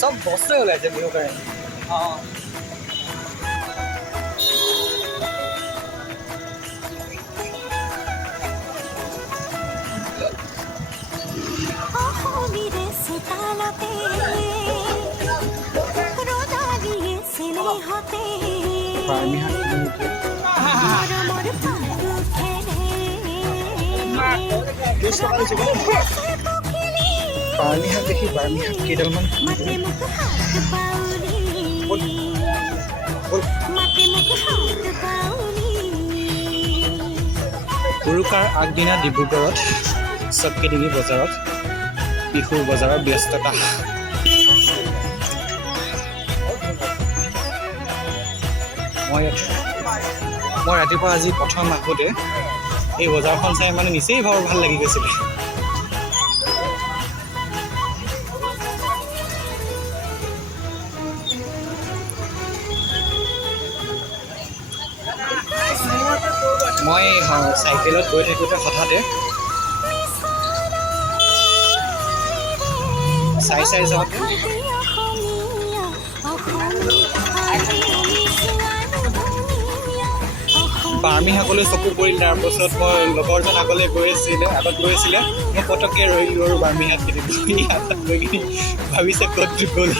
সব বস্তুৱে ওলাইছে বিহুৰ কাৰণে অঁ বাৰ্মি শাক দেখি বাৰ্মি শাক কেইডালমান উৰুকাৰ আগদিনা ডিব্ৰুগড়ত চবকেডিঙি বজাৰত বিহুৰ বজাৰৰ ব্যস্ততা মই ৰাতিপুৱা আজি প্ৰথম আহোঁতে এই বজাৰখন চাই মানে নিচেই বৰ ভাল লাগি গৈছিলে মই চাইকেলত গৈ থাকোঁতে হঠাতে চাই যাওঁতে বাৰ্মি শাকলৈ চকু পৰিল তাৰপাছত মই লগৰজন আগত গৈ আছিলে মই পটককৈ ৰৈ দিলোঁ আৰু বাৰ্মি শাক খেতি হাতত লৈ কিনি ভাবিছে ক'ত গ'ল